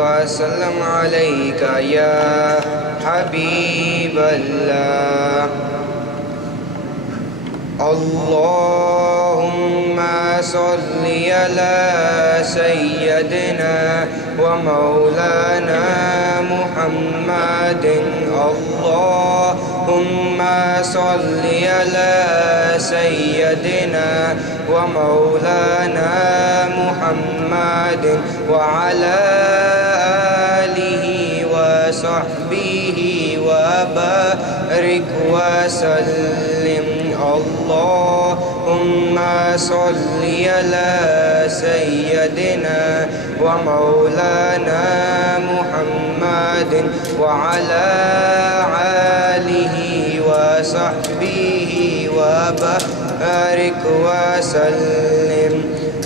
وسلم عليك يا حبيب الله. اللهم صل على سيدنا ومولانا محمد. اللهم صل على سيدنا ومولانا محمد وعلى آله وصحبه وبارك وسلم. اللهم صل على سيدنا ومولانا محمد وعلى آله وصحبه وبارك وسلم.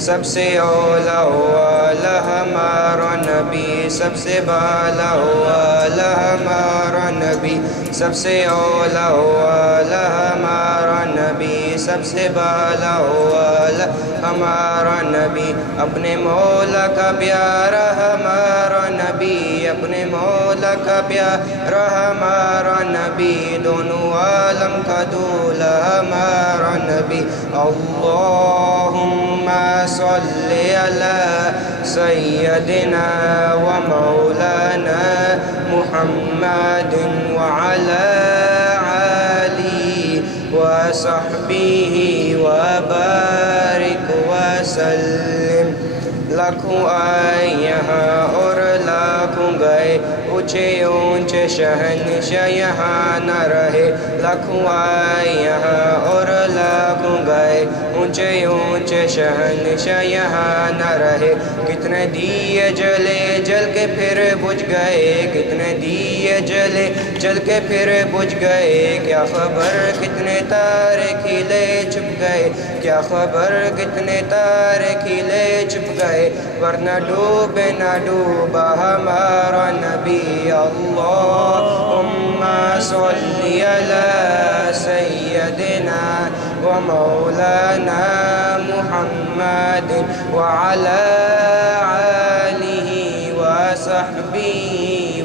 سب سے اولا والا ہمارا نبی، سب سے بالا والا ہمارا نبی، سب سے اولا والا ہمارا نبی، سب سے بالا والا ہمارا نبی. اپنے مولا کا پیارا ہمارا نبی، اپنے مولا کا پیارا ہمارا نبی، دونوں عالم کا دولہ ہمارا نبی. اللہم صل علی سیدنا ومولانا محمد وعلى آلہ وصحبہ وبارک وسلم. لاکھوں آئے یہاں اور لاکھوں گئے، اونچے اونچے شہنشاہ یہاں نہ رہے. لاکھوں آئے یہاں اور لاکھوں گئے، اونچے اونچے شہنشاہ یہاں نہ رہے. کتنے دیے جلے جل کے پھر بجھ گئے، کتنے دیے جلے جل کے پھر بجھ گئے. کیا خبر کتنے تارے کھلے چھپ گئے، کیا خبر کتنے تارے کھلے چھپ گئے. ورنہ ڈوبے نہ ڈوبا ہمارا نبی. اللہم صل علی سیدنا ومولانا محمد وعلى آلہ وصحبہ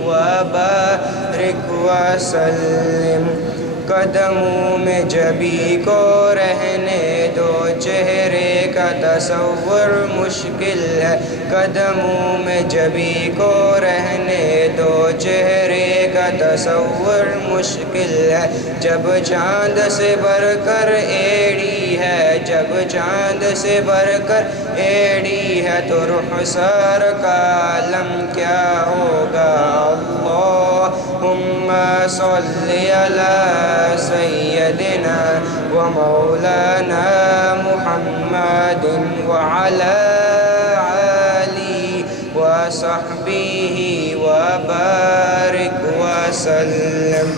وبارک وسلم. قدموں میں جبی کو رہنے دو، چہرے کا تصور مشکل ہے. قدموں میں جبی کو رہنے دو، چہرے کا تصور مشکل ہے. جب چاند سے بڑھ کر ایڑی ہے، جب چاند سے بڑھ کر ایڑی ہے، تو رخسار کا عالم کیا ہوگا. اللہم صل علی سیدنا ومولانا محمد وعلى آلہ وصحبہ وبارک وسلم.